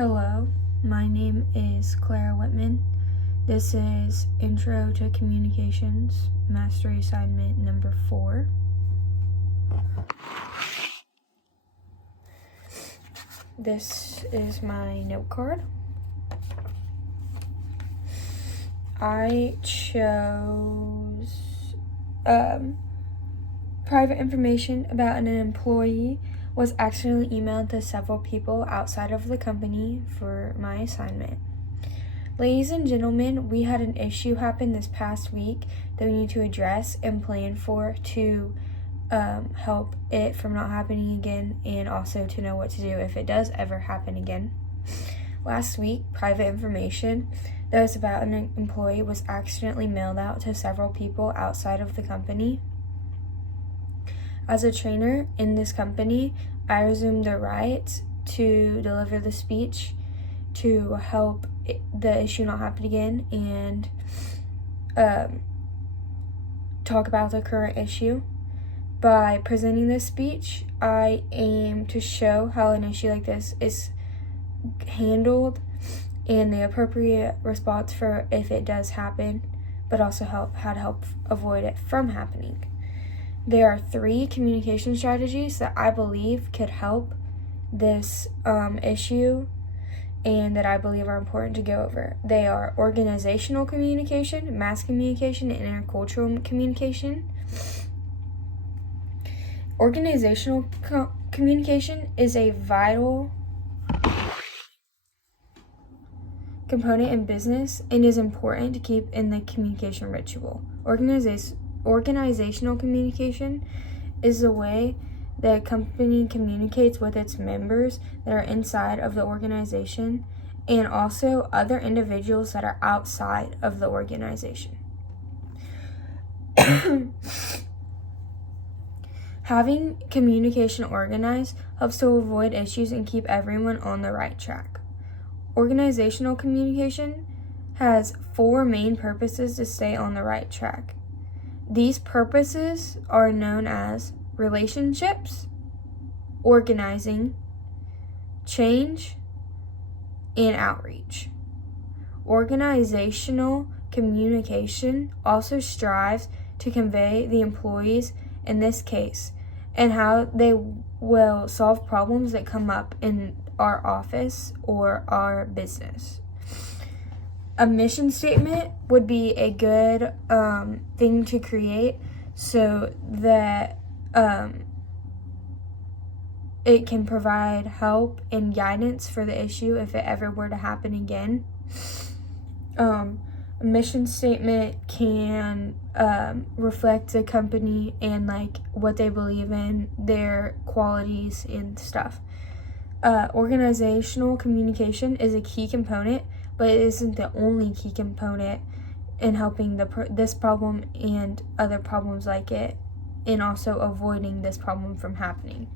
Hello, my name is Clara Whitman. This is Intro to Communications, Mastery Assignment number 4. This is my note card. I chose private information about an employee was accidentally emailed to several people outside of the company for my assignment. Ladies and gentlemen, we had an issue happen this past week that we need to address and plan for to help it from not happening again, and also to know what to do if it does ever happen again. Last week, private information that was about an employee was accidentally mailed out to several people outside of the company. As a trainer in this company, I assumed the right to deliver the speech to help the issue not happen again and talk about the current issue. By presenting this speech, I aim to show how an issue like this is handled and the appropriate response for if it does happen, but also how to help avoid it from happening. There are 3 communication strategies that I believe could help this issue and that I believe are important to go over. They are organizational communication, mass communication, and intercultural communication. Organizational communication is a vital component in business and is important to keep in the communication ritual. Organizational communication is the way that a company communicates with its members that are inside of the organization and also other individuals that are outside of the organization. Having communication organized helps to avoid issues and keep everyone on the right track. Organizational communication has 4 main purposes to stay on the right track. These purposes are known as relationships, organizing, change, and outreach. Organizational communication also strives to convey the employees in this case and how they will solve problems that come up in our office or our business. A mission statement would be a good thing to create so that it can provide help and guidance for the issue if it ever were to happen again. A mission statement can reflect the company and what they believe in, their qualities and stuff. Organizational communication is a key component, but it isn't the only key component in helping this problem and other problems like it, and also avoiding this problem from happening.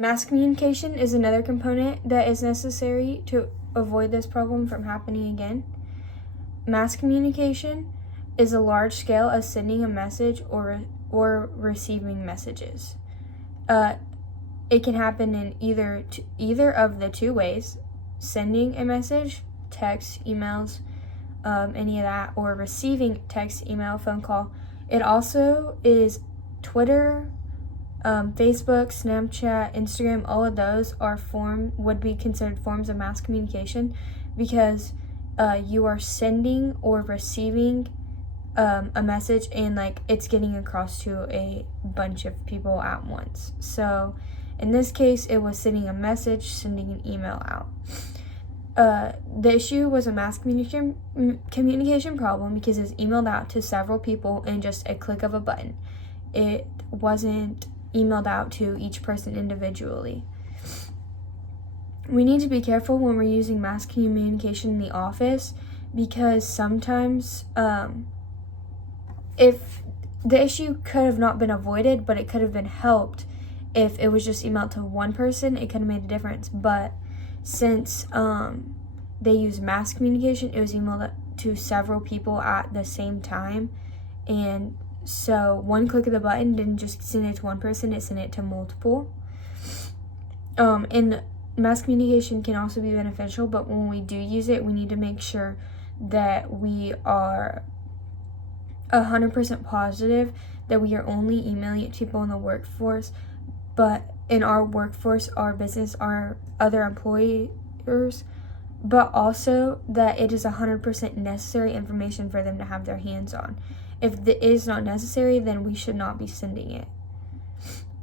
Mass communication is another component that is necessary to avoid this problem from happening again. Mass communication is a large scale of sending a message or receiving messages. It can happen in either of the 2 ways: sending a message, text, emails, any of that, or receiving text, email, phone call. It also is Twitter, Facebook, Snapchat, Instagram. All of those would be considered forms of mass communication because you are sending or receiving a message and it's getting across to a bunch of people at once. So in this case, it was sending a message, sending an email out. The issue was a mass communication problem because it's emailed out to several people in just a click of a button. It wasn't emailed out to each person individually. We need to be careful when we're using mass communication in the office because sometimes if the issue could have not been avoided, but it could have been helped if it was just emailed to one person, it could have made a difference. But since they use mass communication, it was emailed to several people at the same time, and So one click of the button didn't just send it to one person, it sent it to multiple. And mass communication can also be beneficial, but when we do use it, we need to make sure that we are 100% positive that we are only emailing it to people in the workforce, but in our workforce, our business, our other employers, but also that it is 100% necessary information for them to have their hands on. If it is not necessary, then we should not be sending it.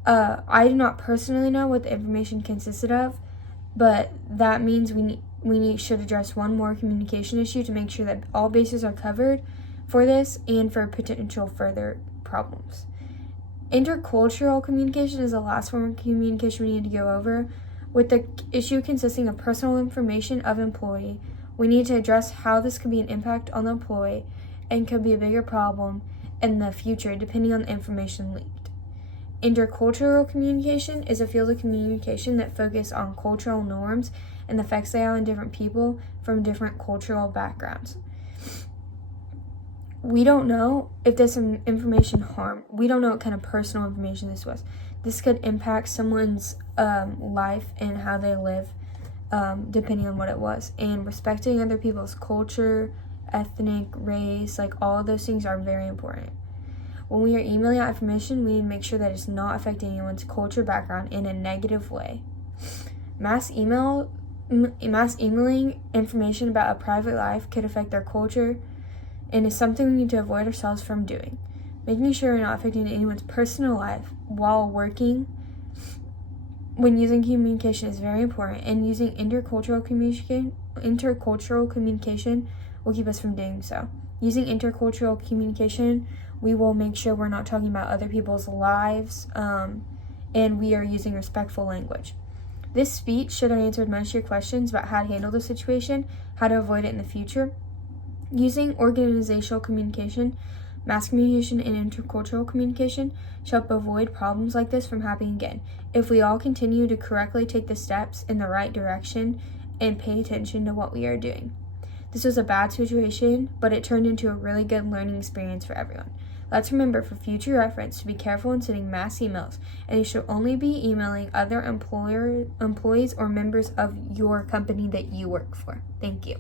I do not personally know what the information consisted of, but that means we should address one more communication issue to make sure that all bases are covered for this and for potential further problems. Intercultural communication is the last form of communication we need to go over. With the issue consisting of personal information of employee, we need to address how this could be an impact on the employee and could be a bigger problem in the future depending on the information leaked. Intercultural communication is a field of communication that focuses on cultural norms and the effects they have on different people from different cultural backgrounds. We don't know if this information harmed. We don't know what kind of personal information this was. This could impact someone's life and how they live, depending on what it was. And respecting other people's culture, ethnic, race, like all of those things are very important. When we are emailing out information, we need to make sure that it's not affecting anyone's culture background in a negative way. Mass emailing information about a private life could affect their culture and is something we need to avoid ourselves from doing. Making sure we're not affecting anyone's personal life while working when using communication is very important, and using intercultural communication will keep us from doing so. Using intercultural communication, we will make sure we're not talking about other people's lives, and we are using respectful language. This speech should have answered most of your questions about how to handle the situation, how to avoid it in the future. Using organizational communication, mass communication, and intercultural communication should help avoid problems like this from happening again. If we all continue to correctly take the steps in the right direction and pay attention to what we are doing. This was a bad situation, but it turned into a really good learning experience for everyone. Let's remember for future reference to be careful in sending mass emails, and you should only be emailing other employees or members of your company that you work for. Thank you.